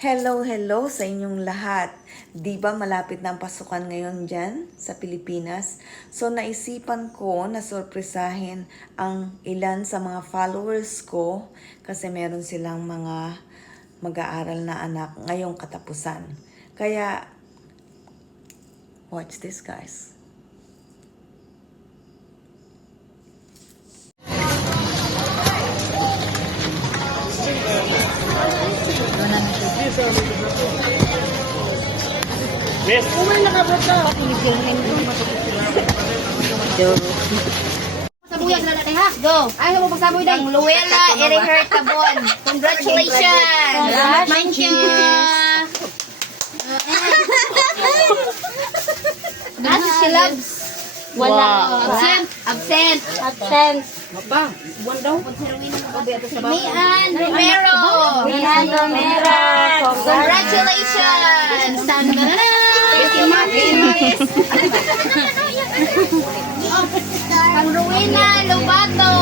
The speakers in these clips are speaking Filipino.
Hello, hello sa inyong lahat. Di ba malapit na ang pasukan ngayon dyan sa Pilipinas? So naisipan ko na sorpresahin ang ilan sa mga followers ko kasi meron silang mga mag-aaral na anak ngayong katapusan. Kaya, watch this guys. Yes. Sabuyag na natin ha. Go. Ay, mo pagsaboy day. Ang Luella Erihert Tabon. Congratulations. Thank you. Asa si Labs? Wala. Absent. Absent. Absent. Mian Romero. Mian Romero. Congratulations. Ang Rowena Lobato.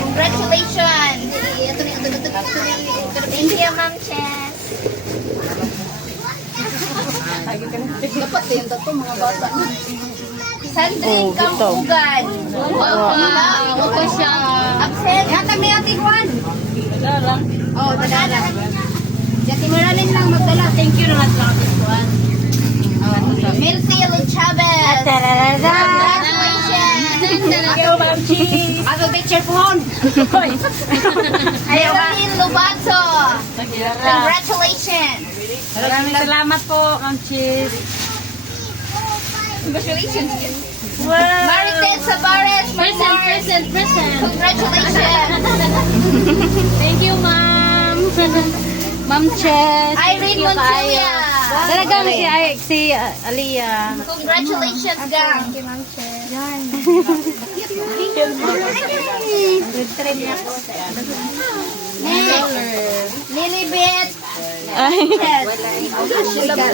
Congratulations. Thank you, Ma'am Chess. Dapat din ito mga bata. Sandrine Kampugan. Wow, siya. Absent. Hatag na yung tigwan. Oh, dala. Jati Moralin lang magdala. Thank you naman sa tigwan. Milty Chavez. Congratulations. Ako teacher pohon. Marilyn Lobato. Congratulations. Maraming salamat po, Ma'am Cheese. Congratulations. Wow. Marites Sabares. Present. Congratulations. Thank you, Ma'am. Ma'am Cheese. Irene Montoya. Talagang si Aliyah. Congratulations, gang. Lilibet.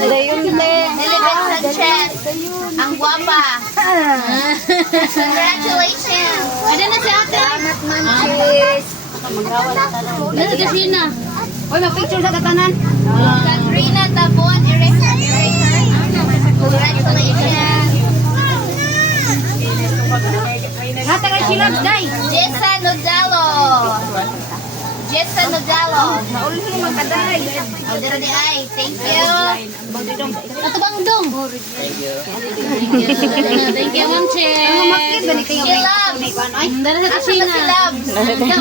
Lilibet Sanchez. Ang guwapa. Congratulations. Ada na si ate. Nasa Katrina. Uy, mag-picture sa katanan. Katrina Tabon. Congratulations. Hatagal si Labs, day. Jessa Nodalo. Naulit mo magkaday. O, dira di ay. Thank you. Ato bang dong? Thank you, Ma'am Cheese. Si Labs. Dala sa Asa na Katrina. si Labs?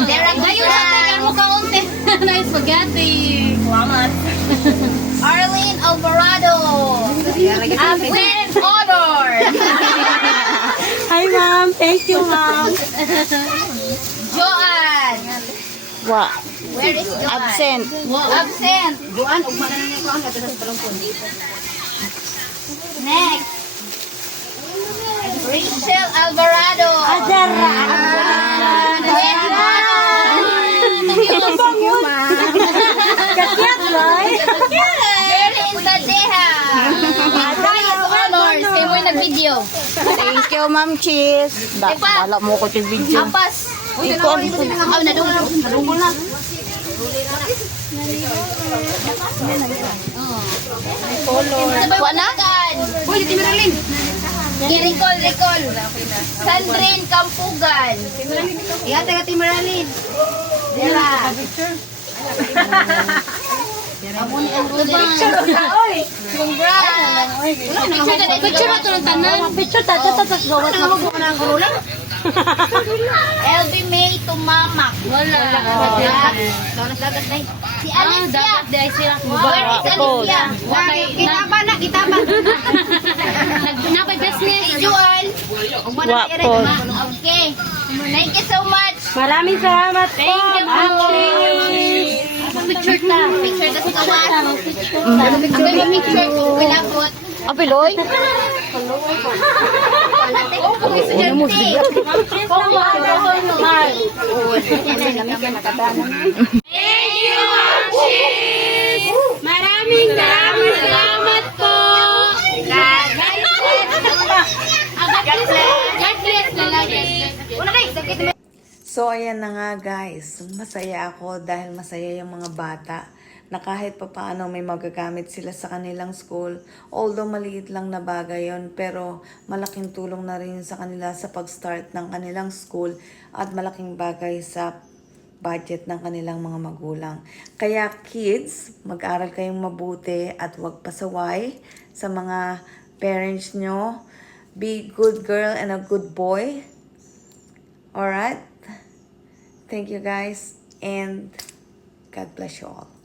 Dira Ngayon sa tekan mo kaunti. Nice spaghetti. Salamat. Arlene Alvarado. Absent honor. Hi, Ma'am. Thank you, Ma'am. Joanne. Wa. Where is Joanne? Absent. Absent. Joanne, ugma na na ko ang sa palungkon. Next. Rachel Alvarado. Adara. Thank you, ma'am. Kakyat, boy. Erin Tadeja. Highest honors. Kayo mo'y nag-video. Thank you, Ma'am Cheese. Bala mo ko yung video. Apas. Ikon. Oh, nadungol na. Kuha na? Uy, dito Marilyn. I-recall. Sandrine Kampugan. Ihatag Marilyn. Dira. Congrats. Picture na ito ng tanan. Picture ta. LB May Tumamak. Wala. Si Alicia. Dahil sila. Where is Alicia? Kita ba? Napay business. Si Joel. Wapo. Okay. Thank you so much. Maraming salamat po. Thank you, Ma'am po. Cheese. Picture ta. Picture na sa kawan. Ako yung picture ko. Pilapot. Apiloy? Oh, kung estudyante. Thank you, Ma'am Cheese. Maraming salamat po. God bless na lang. So, ayan na nga guys. Masaya ako dahil masaya yung mga bata. na kahit papaano may magagamit sila sa kanilang school. Although maliit lang na bagay yon, pero malaking tulong na rin sa kanila sa pag-start ng kanilang school at malaking bagay sa budget ng kanilang mga magulang. Kaya kids, mag-aral kayong mabuti at huwag pasaway sa mga parents nyo. Be good girl and a good boy. Alright? Thank you guys and God bless you all.